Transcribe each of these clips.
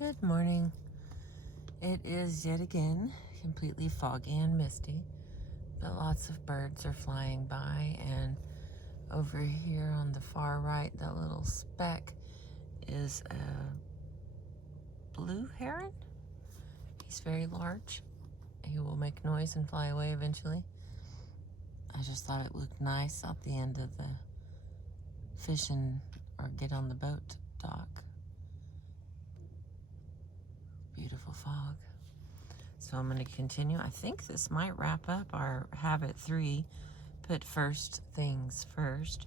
Good morning. It is yet again completely foggy and misty, but lots of birds are flying by, and over here on the far right, that little speck is a blue heron. He's very large. He will make noise and fly away eventually. I just thought it looked nice out the end of the fishing or get on the boat dock. Beautiful fog. So I'm going to continue. I think this might wrap up our habit 3, put first things first.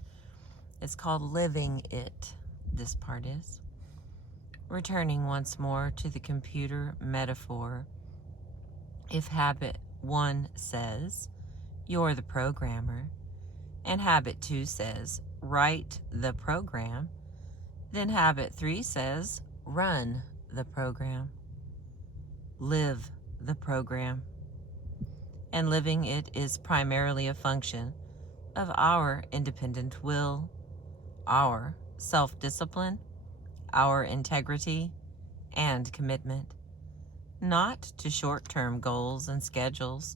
It's called living it, this part is. Returning once more to the computer metaphor. If habit 1 says, you're the programmer, and habit 2 says, write the program, then habit 3 says, run the program. Live the program. And living it is primarily a function of our independent will, our self-discipline, our integrity, and commitment, not to short-term goals and schedules,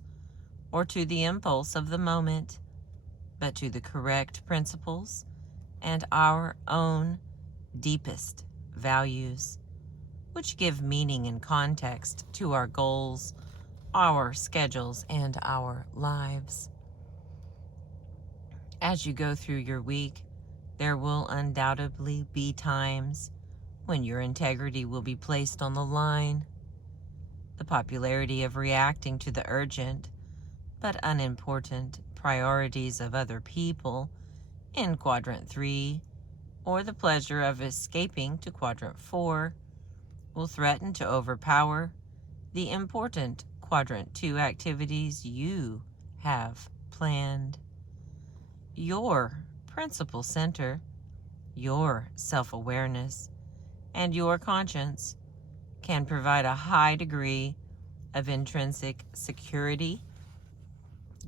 or to the impulse of the moment, but to the correct principles and our own deepest values, which give meaning and context to our goals, our schedules, and our lives. As you go through your week, there will undoubtedly be times when your integrity will be placed on the line. The popularity of reacting to the urgent but unimportant priorities of other people in Quadrant 3, or the pleasure of escaping to Quadrant 4, will threaten to overpower the important Quadrant 2 activities you have planned. Your principal center, your self-awareness, and your conscience can provide a high degree of intrinsic security,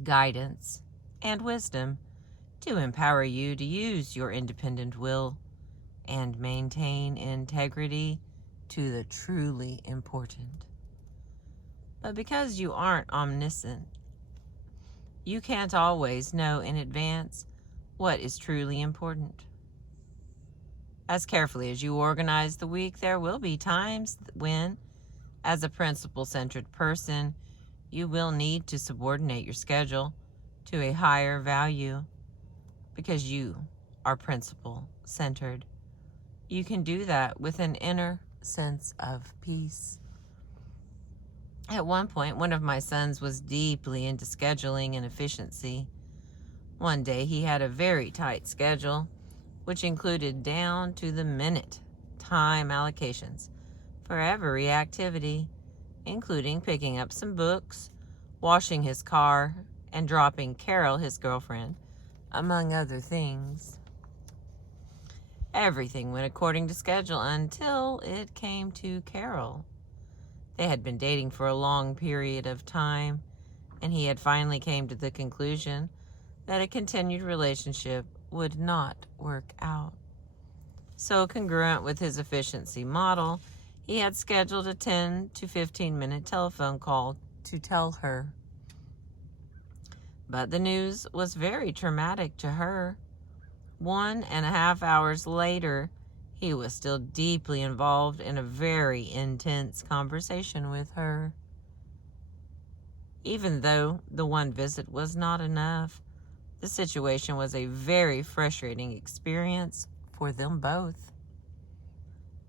guidance, and wisdom to empower you to use your independent will and maintain integrity to the truly important. But because you aren't omniscient, you can't always know in advance what is truly important. As carefully as you organize the week, there will be times when, as a principle-centered person, you will need to subordinate your schedule to a higher value because you are principle-centered. You can do that with an inner sense of peace. At one point, one of my sons was deeply into scheduling and efficiency. One day, he had a very tight schedule, which included down to the minute time allocations for every activity, including picking up some books, washing his car, and dropping Carol, his girlfriend, among other things. Everything went according to schedule until it came to Carol. They had been dating for a long period of time, and he had finally came to the conclusion that a continued relationship would not work out. So, congruent with his efficiency model, he had scheduled a 10 to 15-minute telephone call to tell her. But the news was very traumatic to her. 1.5 hours later, he was still deeply involved in a very intense conversation with her. Even though the one visit was not enough, the situation was a very frustrating experience for them both.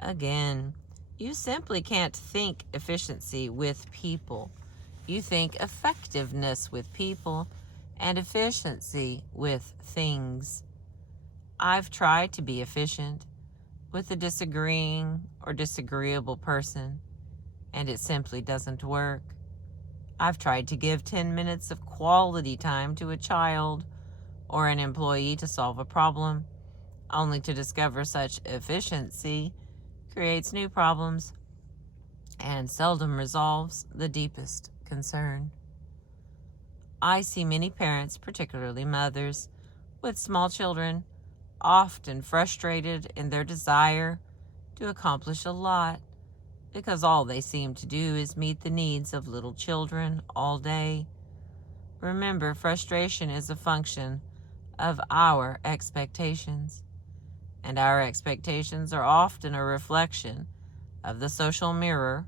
Again, you simply can't think efficiency with people. You think effectiveness with people and efficiency with things. I've tried to be efficient with a disagreeing or disagreeable person, and it simply doesn't work. I've tried to give 10 minutes of quality time to a child or an employee to solve a problem, only to discover such efficiency creates new problems and seldom resolves the deepest concern. I see many parents, particularly mothers, with small children, often frustrated in their desire to accomplish a lot, because all they seem to do is meet the needs of little children all day. Remember, frustration is a function of our expectations, and our expectations are often a reflection of the social mirror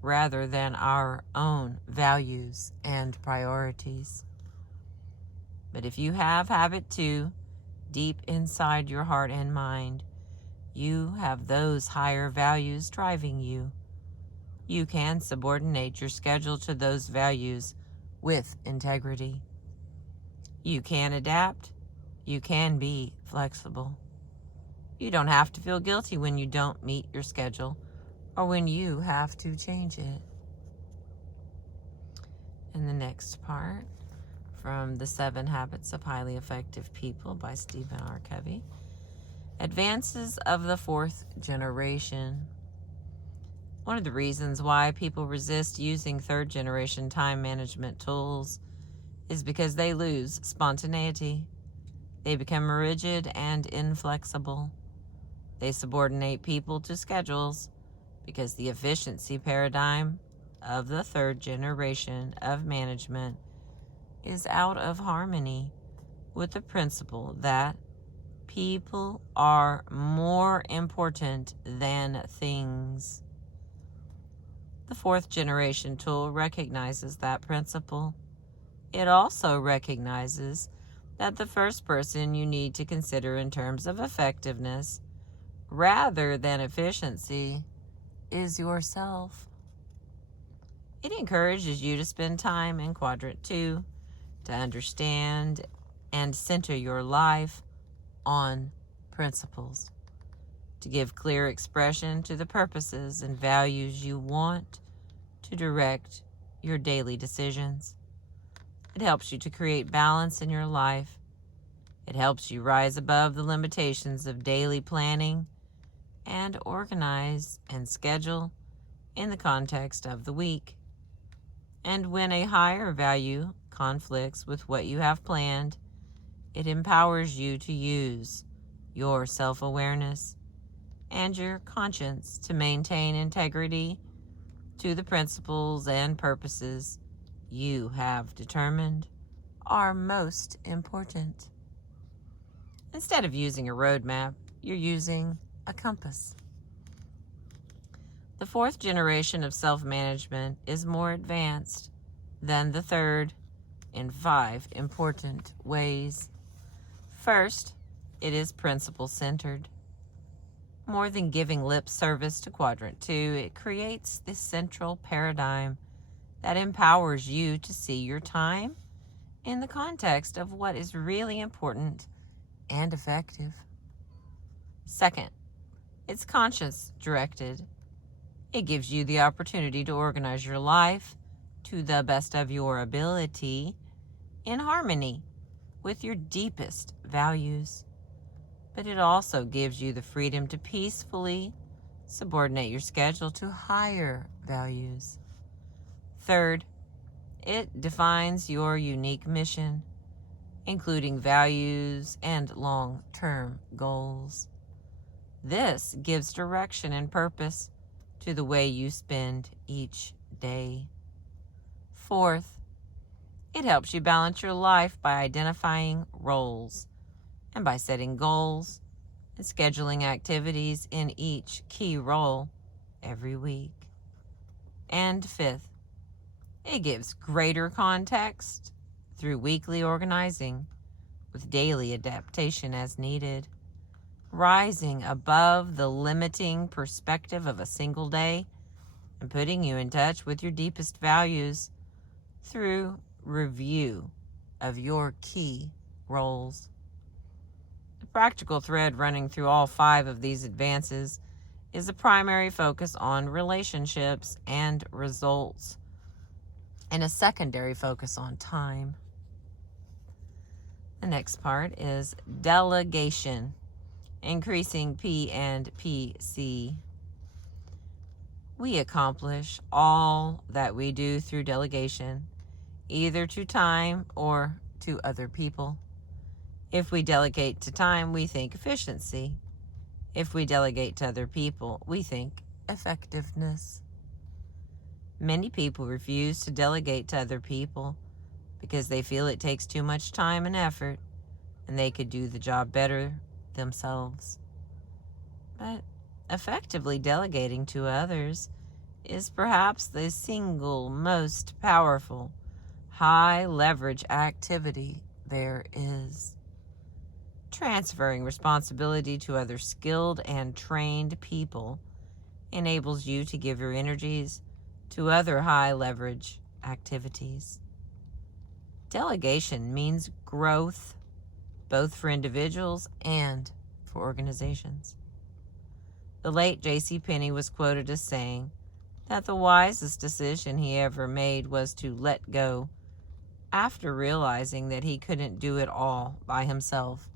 rather than our own values and priorities. But if you have habit 2 deep inside your heart and mind, you have those higher values driving you. You can subordinate your schedule to those values with integrity. You can adapt. You can be flexible. You don't have to feel guilty when you don't meet your schedule or when you have to change it. And the next part from The 7 Habits of Highly Effective People by Stephen R. Covey. Advances of the 4th generation. One of the reasons why people resist using 3rd generation time management tools is because they lose spontaneity. They become rigid and inflexible. They subordinate people to schedules because the efficiency paradigm of the 3rd generation of management is out of harmony with the principle that people are more important than things. The 4th generation tool recognizes that principle. It also recognizes that the first person you need to consider in terms of effectiveness rather than efficiency is yourself. It encourages you to spend time in quadrant 2 to understand and center your life on principles, to give clear expression to the purposes and values you want to direct your daily decisions. It helps you to create balance in your life. It helps you rise above the limitations of daily planning and organize and schedule in the context of the week. And when a higher value conflicts with what you have planned, it empowers you to use your self-awareness and your conscience to maintain integrity to the principles and purposes you have determined are most important. Instead of using a roadmap, you're using a compass. The 4th generation of self-management is more advanced than the 3rd in 5 important ways. First, it is principle-centered. More than giving lip service to quadrant 2, it creates this central paradigm that empowers you to see your time in the context of what is really important and effective. Second, it's conscience-directed. It gives you the opportunity to organize your life to the best of your ability in harmony with your deepest values. But it also gives you the freedom to peacefully subordinate your schedule to higher values. Third, it defines your unique mission, including values and long-term goals. This gives direction and purpose to the way you spend each day. Fourth, it helps you balance your life by identifying roles and by setting goals and scheduling activities in each key role every week. And fifth, it gives greater context through weekly organizing with daily adaptation as needed, rising above the limiting perspective of a single day and putting you in touch with your deepest values through review of your key roles. The practical thread running through all 5 of these advances is a primary focus on relationships and results, and a secondary focus on time. The next part is delegation, increasing P and PC. We accomplish all that we do through delegation, either to time or to other people. If we delegate to time, we think efficiency. If we delegate to other people, we think effectiveness. Many people refuse to delegate to other people because they feel it takes too much time and effort and they could do the job better themselves. But effectively delegating to others is perhaps the single most powerful, high leverage activity there is. Transferring responsibility to other skilled and trained people enables you to give your energies to other high leverage activities. Delegation means growth, both for individuals and for organizations. The late J.C. Penney was quoted as saying that the wisest decision he ever made was to let go after realizing that he couldn't do it all by himself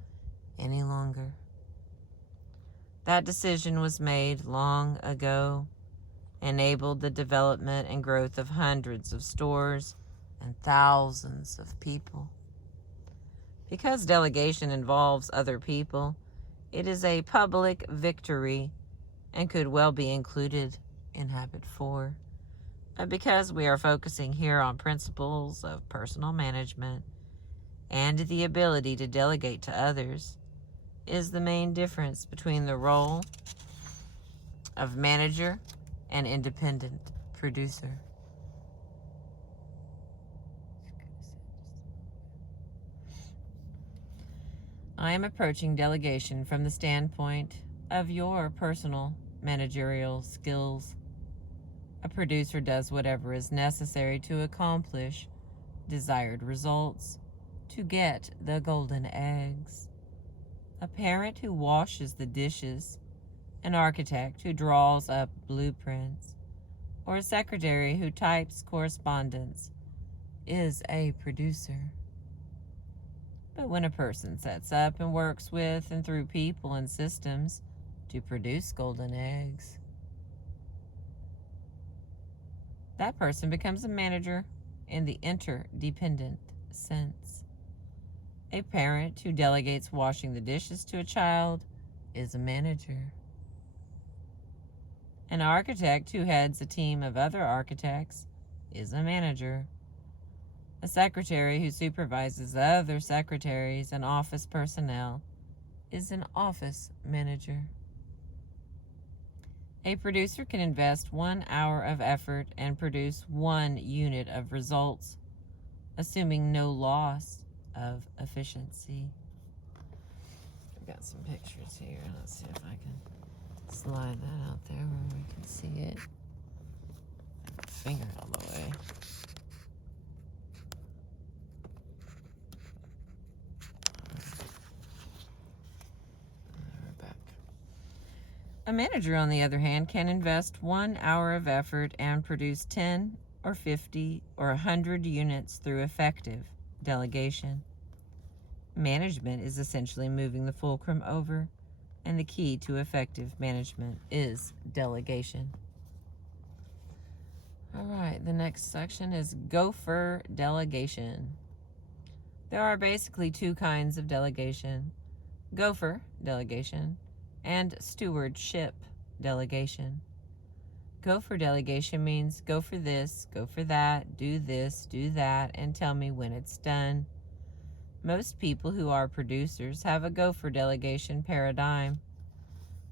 any longer. That decision was made long ago, enabled the development and growth of hundreds of stores and thousands of people. Because delegation involves other people, it is a public victory and could well be included in Habit 4. But because we are focusing here on principles of personal management and the ability to delegate to others, is the main difference between the role of manager and independent producer. I am approaching delegation from the standpoint of your personal managerial skills. A producer does whatever is necessary to accomplish desired results, to get the golden eggs. A parent who washes the dishes, an architect who draws up blueprints, or a secretary who types correspondence is a producer. But when a person sets up and works with and through people and systems to produce golden eggs, that person becomes a manager in the interdependent sense. A parent who delegates washing the dishes to a child is a manager. An architect who heads a team of other architects is a manager. A secretary who supervises other secretaries and office personnel is an office manager. A producer can invest 1 hour of effort and produce 1 unit of results, assuming no loss of efficiency. I've got some pictures here. Let's see if I can slide that out there where we can see it. Finger all the way. A manager, on the other hand, can invest 1 hour of effort and produce 10 or 50 or 100 units through effective delegation. Management is essentially moving the fulcrum over, and the key to effective management is delegation. All right, the next section is gopher delegation. There are basically 2 kinds of delegation: gopher delegation and stewardship delegation. Gopher delegation means go for this, go for that, do this, do that, and tell me when it's done. Most people who are producers have a gopher delegation paradigm.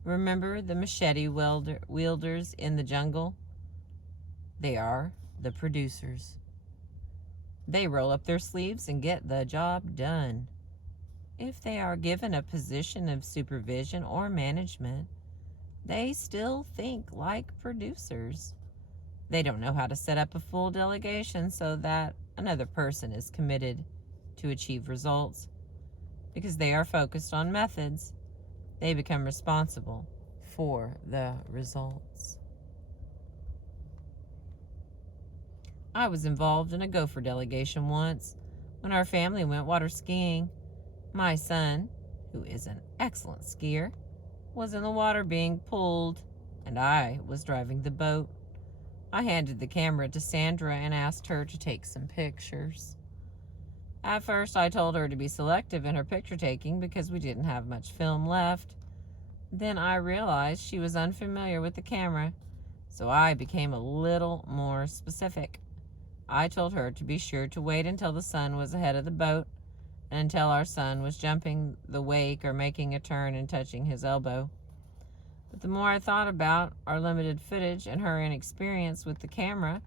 Remember the machete wielders in the jungle? They are the producers. They roll up their sleeves and get the job done. If they are given a position of supervision or management, they still think like producers. They don't know how to set up a full delegation so that another person is committed to achieve results. Because they are focused on methods, they become responsible for the results. I was involved in a gopher delegation once when our family went water skiing. My son, who is an excellent skier, was in the water being pulled, and I was driving the boat. I handed the camera to Sandra and asked her to take some pictures. At first, I told her to be selective in her picture taking because we didn't have much film left. Then I realized she was unfamiliar with the camera So I became a little more specific. I told her to be sure to wait until the sun was ahead of the boat and until our son was jumping the wake or making a turn and touching his elbow. But the more I thought about our limited footage and her inexperience with the camera,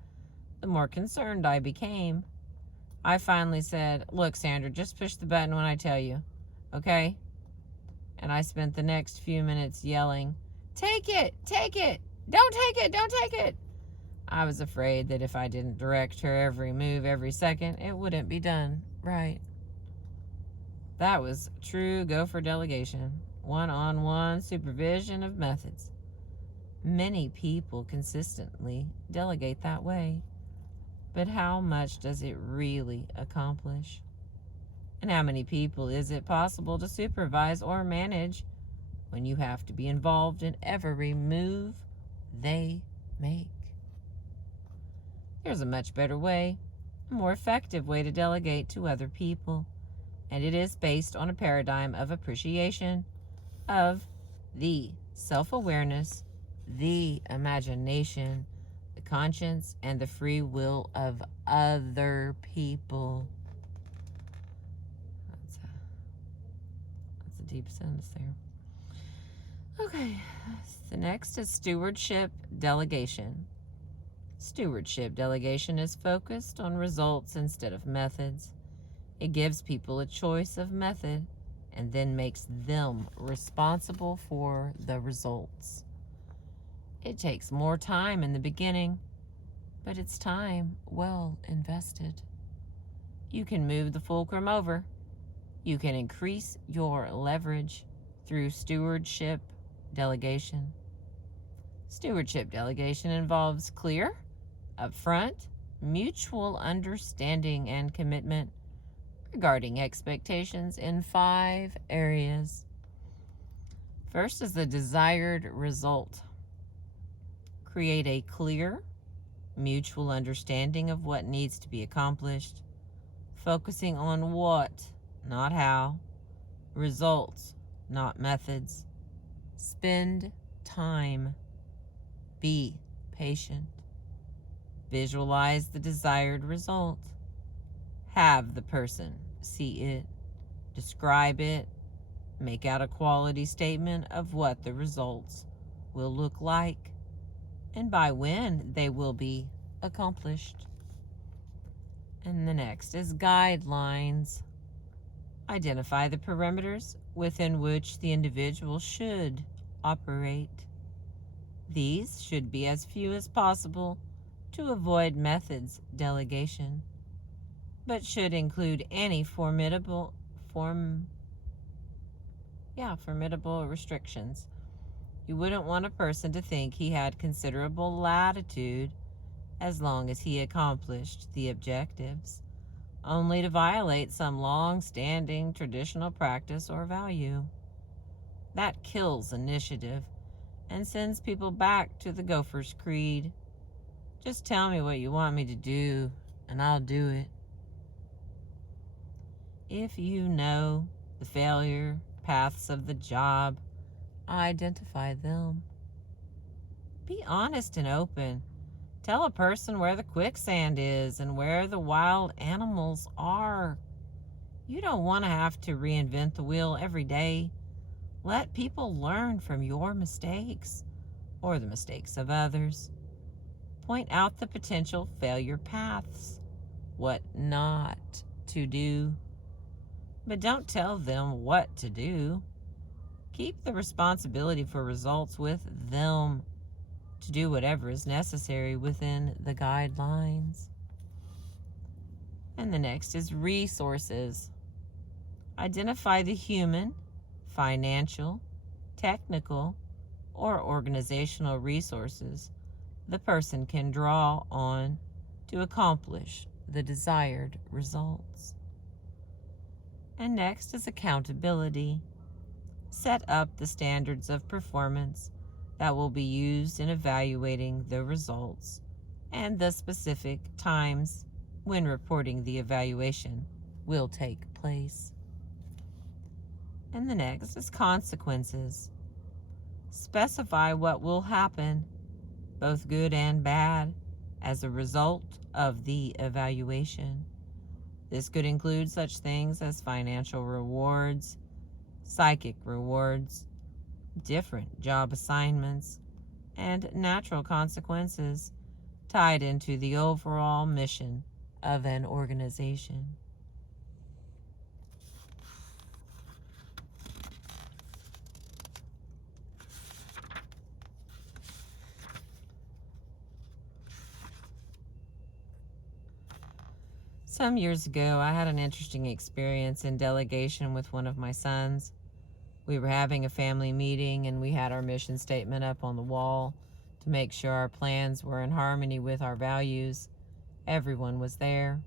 the more concerned I became. I finally said, "Look, Sandra, just push the button when I tell you, okay?" And I spent the next few minutes yelling, "Take it! Take it! Don't take it! Don't take it!" I was afraid that if I didn't direct her every move every second, it wouldn't be done right. That was true gopher delegation, one-on-one supervision of methods. Many people consistently delegate that way, but how much does it really accomplish? And how many people is it possible to supervise or manage when you have to be involved in every move they make? There's a much better way, a more effective way to delegate to other people, and it is based on a paradigm of appreciation of the self-awareness, the imagination, the conscience, and the free will of other people. That's a deep sentence there. Okay, the next is stewardship delegation. Stewardship delegation is focused on results instead of methods. It gives people a choice of method and then makes them responsible for the results. It takes more time in the beginning, but it's time well invested. You can move the fulcrum over. You can increase your leverage through stewardship delegation. Stewardship delegation involves clear, upfront, mutual understanding and commitment regarding expectations in 5 areas. First is the desired result. Create a clear, mutual understanding of what needs to be accomplished, focusing on what, not how, results, not methods. Spend time. Be patient. Visualize the desired result. Have the person see it. Describe it. Make out a quality statement of what the results will look like and by when they will be accomplished. And the next is guidelines. Identify the perimeters within which the individual should operate. These should be as few as possible to avoid methods delegation, but should include any formidable restrictions. You wouldn't want a person to think he had considerable latitude as long as he accomplished the objectives, only to violate some long-standing traditional practice or value. That kills initiative and sends people back to the Gopher's Creed. Just tell me what you want me to do, and I'll do it. If you know the failure paths of the job, identify them. Be honest and open. Tell a person where the quicksand is and where the wild animals are. You don't want to have to reinvent the wheel every day. Let people learn from your mistakes or the mistakes of others. Point out the potential failure paths, what not to do. But don't tell them what to do. Keep the responsibility for results with them to do whatever is necessary within the guidelines. And the next is resources. Identify the human, financial, technical, or organizational resources the person can draw on to accomplish the desired results. And next is accountability. Set up the standards of performance that will be used in evaluating the results and the specific times when reporting the evaluation will take place. And the next is consequences. Specify what will happen both good and bad, as a result of the evaluation. This could include such things as financial rewards, psychic rewards, different job assignments, and natural consequences tied into the overall mission of an organization. Some years ago, I had an interesting experience in delegation with one of my sons. We were having a family meeting and we had our mission statement up on the wall to make sure our plans were in harmony with our values. Everyone was there.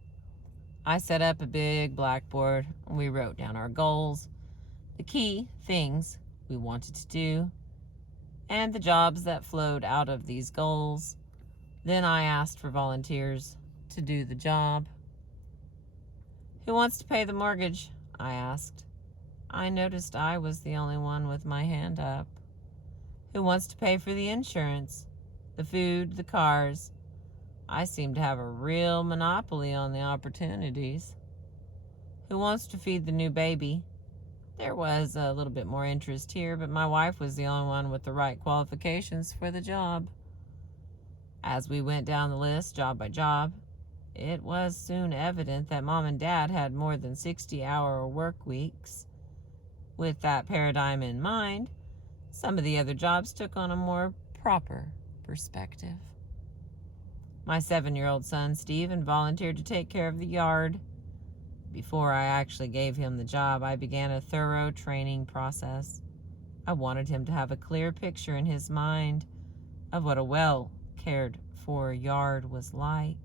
I set up a big blackboard and we wrote down our goals, the key things we wanted to do, and the jobs that flowed out of these goals. Then I asked for volunteers to do the job. Who wants to pay the mortgage? I asked. I noticed I was the only one with my hand up. Who wants to pay for the insurance, the food, the cars? I seem to have a real monopoly on the opportunities. Who wants to feed the new baby? There was a little bit more interest here, but my wife was the only one with the right qualifications for the job. As we went down the list, job by job, it was soon evident that Mom and Dad had more than 60-hour work weeks. With that paradigm in mind, some of the other jobs took on a more proper perspective. My 7-year-old son, Steven, volunteered to take care of the yard. Before I actually gave him the job, I began a thorough training process. I wanted him to have a clear picture in his mind of what a well-cared-for yard was like.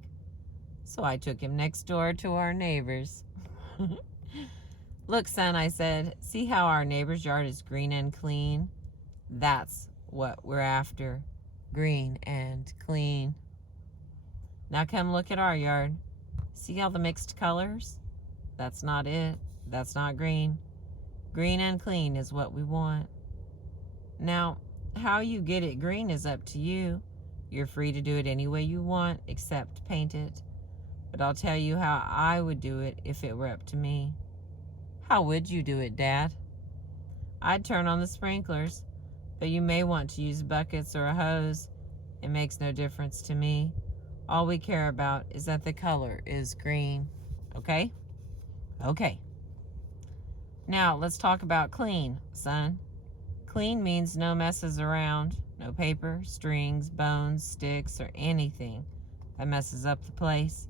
So I took him next door to our neighbors. Look, son, I said, see how our neighbor's yard is green and clean? That's what we're after, green and clean. Now come look at our yard. See all the mixed colors? That's not it. That's not green. Green and clean is what we want. Now, how you get it green is up to you. You're free to do it any way you want, except paint it. But I'll tell you how I would do it if it were up to me. How would you do it, Dad? I'd turn on the sprinklers, but you may want to use buckets or a hose. It makes no difference to me. All we care about is that the color is green. Okay? Okay. Now, let's talk about clean, son. Clean means no messes around, no paper, strings, bones, sticks, or anything that messes up the place.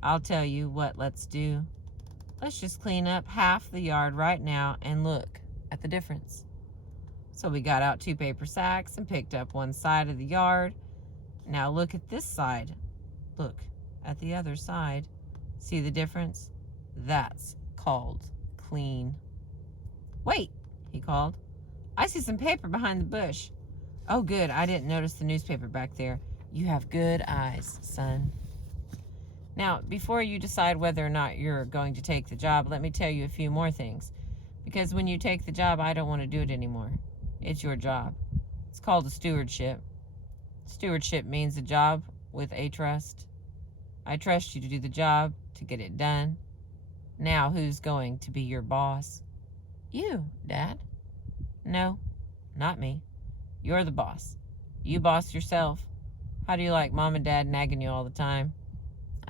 I'll tell you what let's do. Let's just clean up half the yard right now and look at the difference. So we got out 2 paper sacks and picked up one side of the yard. Now look at this side. Look at the other side. See the difference? That's called clean. Wait, he called. I see some paper behind the bush. Oh, good. I didn't notice the newspaper back there. You have good eyes, son. Now, before you decide whether or not you're going to take the job, let me tell you a few more things. Because when you take the job, I don't want to do it anymore. It's your job. It's called a stewardship. Stewardship means a job with a trust. I trust you to do the job, to get it done. Now, who's going to be your boss? You, Dad. No, not me. You're the boss. You boss yourself. How do you like Mom and Dad nagging you all the time?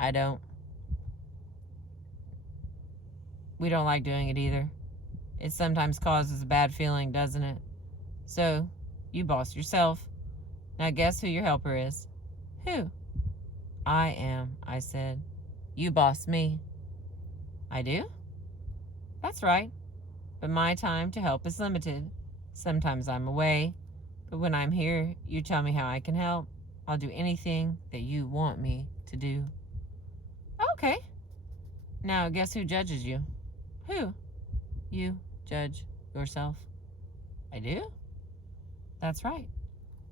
I don't. We don't like doing it either. It sometimes causes a bad feeling, doesn't it? So, you boss yourself. Now guess who your helper is? Who? I am, I said. You boss me. I do? That's right. But my time to help is limited. Sometimes I'm away. But when I'm here, you tell me how I can help. I'll do anything that you want me to do. Okay. Now, guess who judges you? Who? You judge yourself. I do? That's right.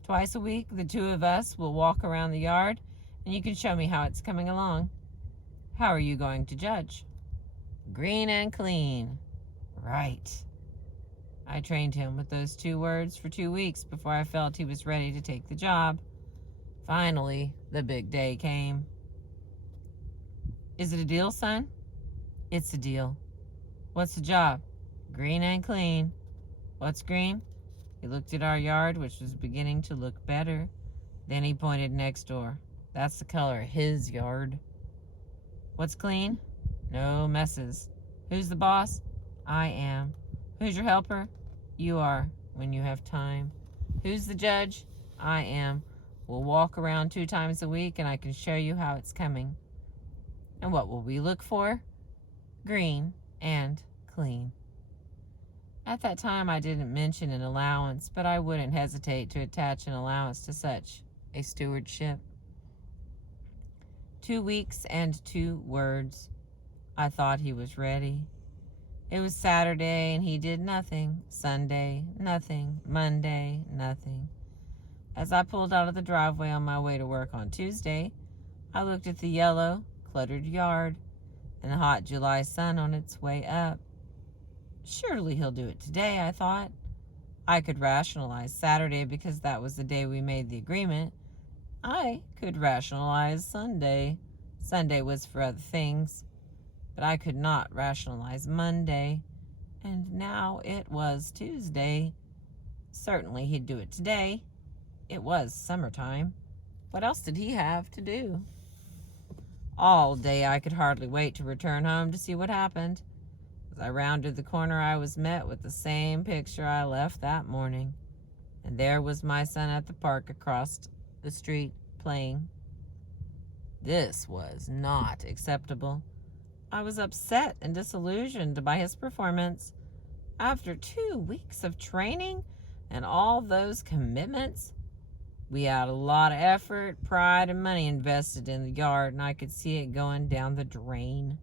Twice a week, the 2 of us will walk around the yard, and you can show me how it's coming along. How are you going to judge? Green and clean. Right. I trained him with those 2 words for 2 weeks before I felt he was ready to take the job. Finally, the big day came. Is it a deal, son? It's a deal. What's the job? Green and clean. What's green? He looked at our yard, which was beginning to look better. Then he pointed next door. That's the color of his yard. What's clean? No messes. Who's the boss? I am. Who's your helper? You are, when you have time. Who's the judge? I am. We'll walk around 2 times a week and I can show you how it's coming. And what will we look for? Green and clean. At that time, I didn't mention an allowance, but I wouldn't hesitate to attach an allowance to such a stewardship. 2 weeks and 2 words. I thought he was ready. It was Saturday and he did nothing. Sunday, nothing. Monday, nothing. As I pulled out of the driveway on my way to work on Tuesday, I looked at the yellow, cluttered yard and the hot July sun on its way up. Surely he'll do it today, I thought. I could rationalize Saturday because that was the day we made the agreement. I could rationalize Sunday. Sunday was for other things. But I could not rationalize Monday. And now it was Tuesday. Certainly he'd do it today. It was summertime. What else did he have to do? All day I could hardly wait to return home to see what happened. As I rounded the corner, I was met with the same picture I left that morning. And there was my son at the park across the street playing. This was not acceptable. I was upset and disillusioned by his performance. After 2 weeks of training and all those commitments, we had a lot of effort, pride, and money invested in the yard, and I could see it going down the drain.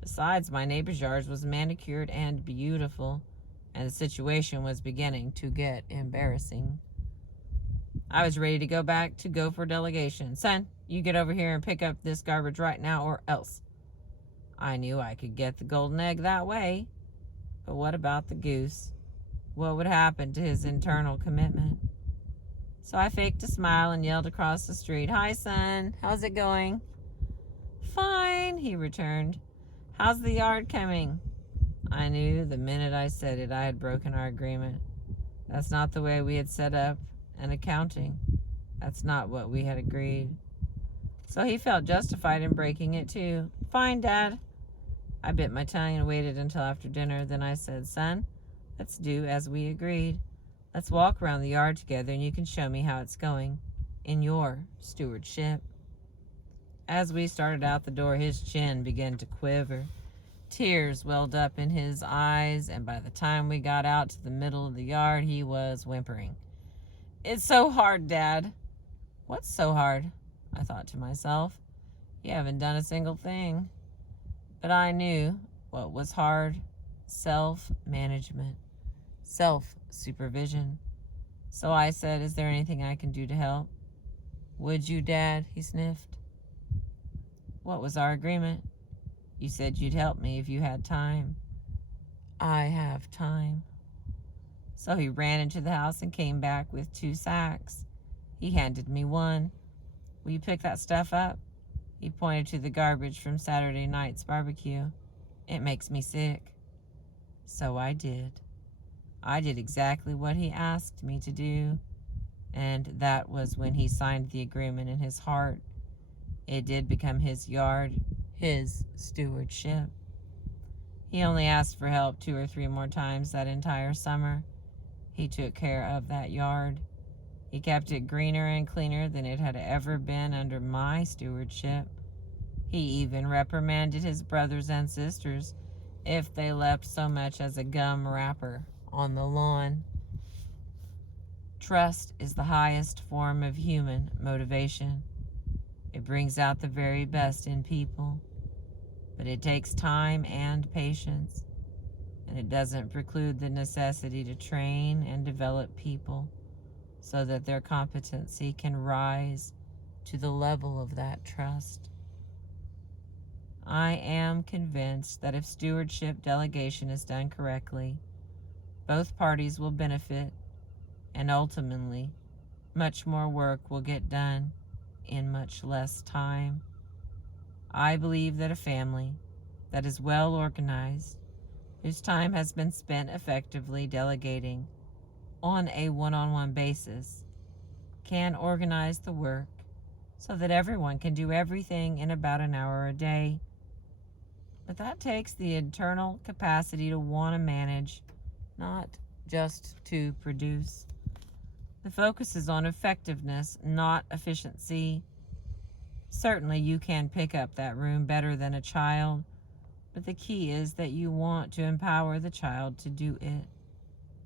Besides, my neighbor's yard was manicured and beautiful, and the situation was beginning to get embarrassing. I was ready to go back to Gopher delegation. Son, you get over here and pick up this garbage right now or else. I knew I could get the golden egg that way. But what about the goose? What would happen to his internal commitment? So I faked a smile and yelled across the street, "Hi, son. How's it going?" "Fine," he returned. "How's the yard coming?" I knew the minute I said it I had broken our agreement. That's not the way we had set up an accounting. That's not what we had agreed. So he felt justified in breaking it too. "Fine, Dad." I bit my tongue and waited until after dinner. Then I said, "Son, let's do as we agreed. Let's walk around the yard together and you can show me how it's going in your stewardship." As we started out the door, his chin began to quiver. Tears welled up in his eyes, and by the time we got out to the middle of the yard, he was whimpering. "It's so hard, Dad." "What's so hard?" I thought to myself. "You haven't done a single thing." But I knew what was hard: self-management, self-supervision. So I said, "Is there anything I can do to help?" "Would you, Dad?" he sniffed. "What was our agreement?" "You said you'd help me if you had time." "I have time." So he ran into the house and came back with 2 sacks. He handed me one. "Will you pick that stuff up?" He pointed to the garbage from Saturday night's barbecue. "It makes me sick." So I did. I did exactly what he asked me to do, and that was when he signed the agreement in his heart. It did become his yard, his stewardship. He only asked for help 2 or 3 more times that entire summer. He took care of that yard. He kept it greener and cleaner than it had ever been under my stewardship. He even reprimanded his brothers and sisters if they left so much as a gum wrapper on the lawn. Trust is the highest form of human motivation. It brings out the very best in people, but it takes time and patience, and it doesn't preclude the necessity to train and develop people so that their competency can rise to the level of that trust. I am convinced that if stewardship delegation is done correctly, both parties will benefit, and ultimately, much more work will get done in much less time. I believe that a family that is well organized, whose time has been spent effectively delegating on a one-on-one basis, can organize the work so that everyone can do everything in about an hour a day. But that takes the internal capacity to want to manage, not just to produce. The focus is on effectiveness, not efficiency. Certainly you can pick up that room better than a child, but the key is that you want to empower the child to do it.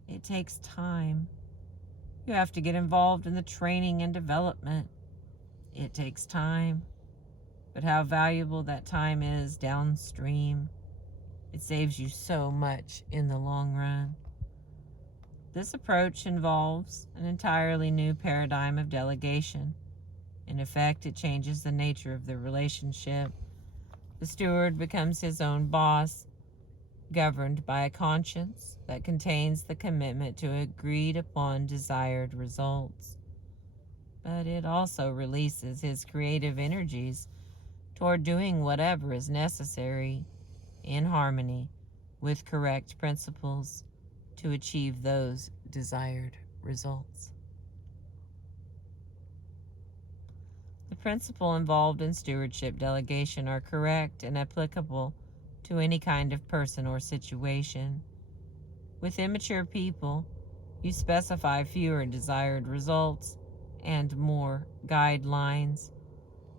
It takes time. You have to get involved in the training and development. It takes time. But how valuable that time is downstream. It saves you so much in the long run. This approach involves an entirely new paradigm of delegation. In effect, it changes the nature of the relationship. The steward becomes his own boss, governed by a conscience that contains the commitment to agreed upon desired results. But it also releases his creative energies toward doing whatever is necessary in harmony with correct principles to achieve those desired results. The principles involved in stewardship delegation are correct and applicable to any kind of person or situation. With immature people, you specify fewer desired results and more guidelines,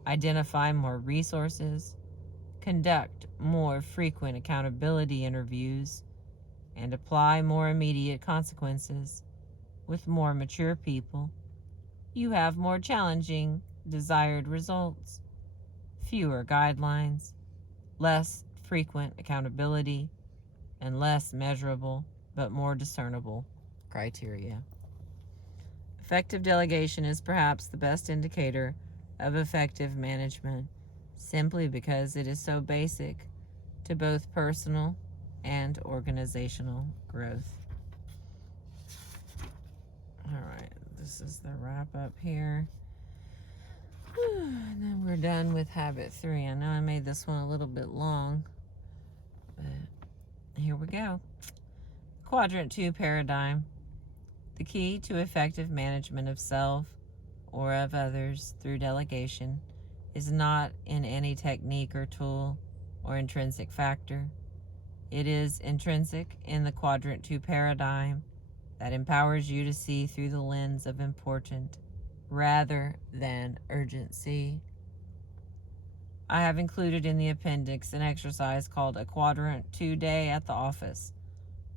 identify more resources, conduct more frequent accountability interviews, and apply more immediate consequences. With more mature people, you have more challenging desired results, fewer guidelines, less frequent accountability, and less measurable but more discernible criteria. Effective delegation is perhaps the best indicator of effective management, simply because it is so basic to both personal and organizational growth. All right, this is the wrap up here. And then we're done with habit 3. I know I made this one a little bit long, but here we go. Quadrant 2 paradigm. The key to effective management of self or of others through delegation is not in any technique or tool or intrinsic factor. It is intrinsic in the Quadrant 2 paradigm that empowers you to see through the lens of important rather than urgency. I have included in the appendix an exercise called a Quadrant 2 Day at the Office,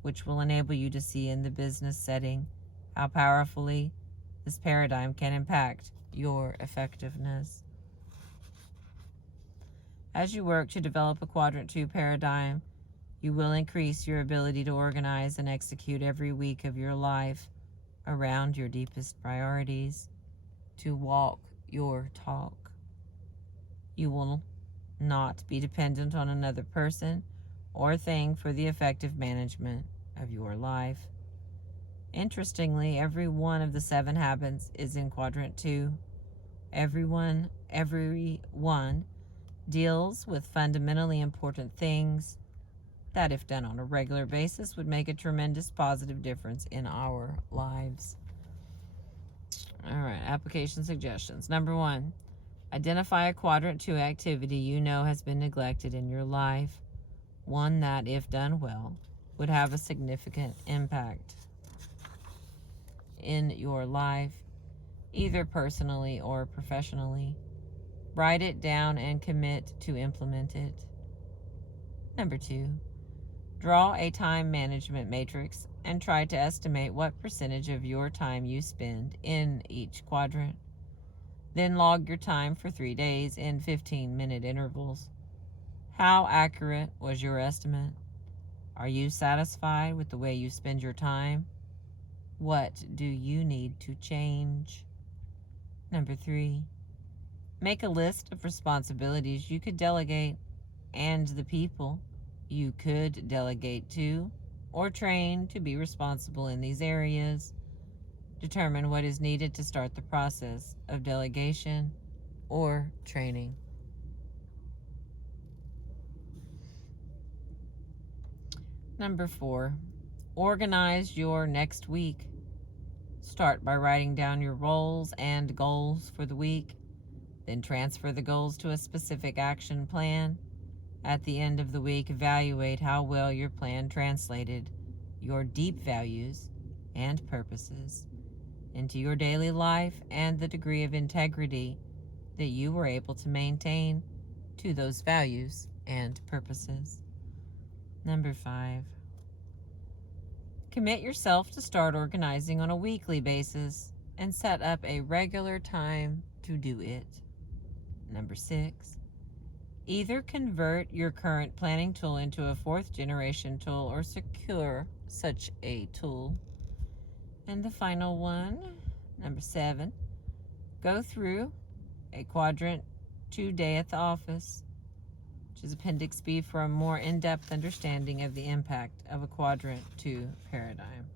which will enable you to see in the business setting how powerfully this paradigm can impact your effectiveness. As you work to develop a Quadrant 2 paradigm, you will increase your ability to organize and execute every week of your life around your deepest priorities, to walk your talk. You will not be dependent on another person or thing for the effective management of your life. Interestingly, every one of the 7 habits is in Quadrant 2. Every one deals with fundamentally important things that, if done on a regular basis, would make a tremendous positive difference in our lives. All right, application suggestions. Number 1, identify a Quadrant 2 activity you know has been neglected in your life, one that, if done well, would have a significant impact in your life, either personally or professionally. Write it down and commit to implement it. Number 2, draw a time management matrix and try to estimate what percentage of your time you spend in each quadrant. Then log your time for 3 days in 15-minute intervals. How accurate was your estimate? Are you satisfied with the way you spend your time? What do you need to change? Number 3, make a list of responsibilities you could delegate and the people you could delegate to or train to be responsible in these areas. Determine what is needed to start the process of delegation or training. Number 4, organize your next week. Start by writing down your roles and goals for the week. Then transfer the goals to a specific action plan. At the end of the week, evaluate how well your plan translated your deep values and purposes into your daily life and the degree of integrity that you were able to maintain to those values and purposes. Number 5, commit yourself to start organizing on a weekly basis and set up a regular time to do it. Number 6, either convert your current planning tool into a 4th generation tool or secure such a tool. And the final one, number 7, go through a quadrant 2 day at the office, which is Appendix B, for a more in-depth understanding of the impact of a quadrant 2 paradigm.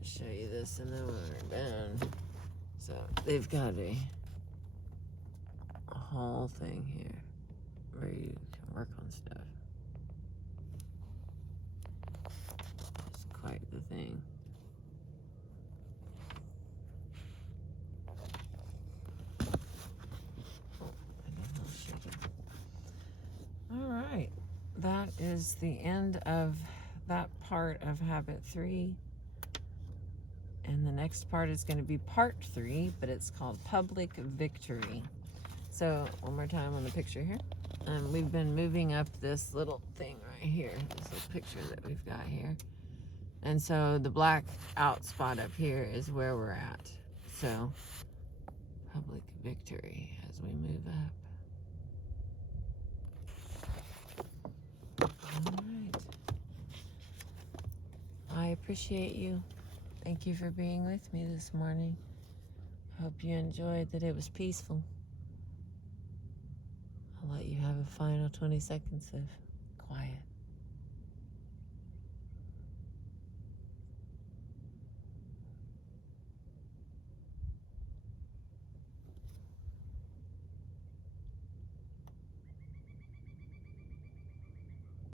I'll show you this and then when we're done. So they've got a whole thing here where you can work on stuff. It's quite the thing. All right, that is the end of that part of Habit 3. And the next part is going to be Part 3, but it's called Public Victory. So, one more time on the picture here. We've been moving up this little thing right here, this little picture that we've got here. And so the black out spot up here is where we're at. So, Public Victory as we move up. All right. I appreciate you. Thank you for being with me this morning. Hope you enjoyed that it was peaceful. I'll let you have a final 20 seconds of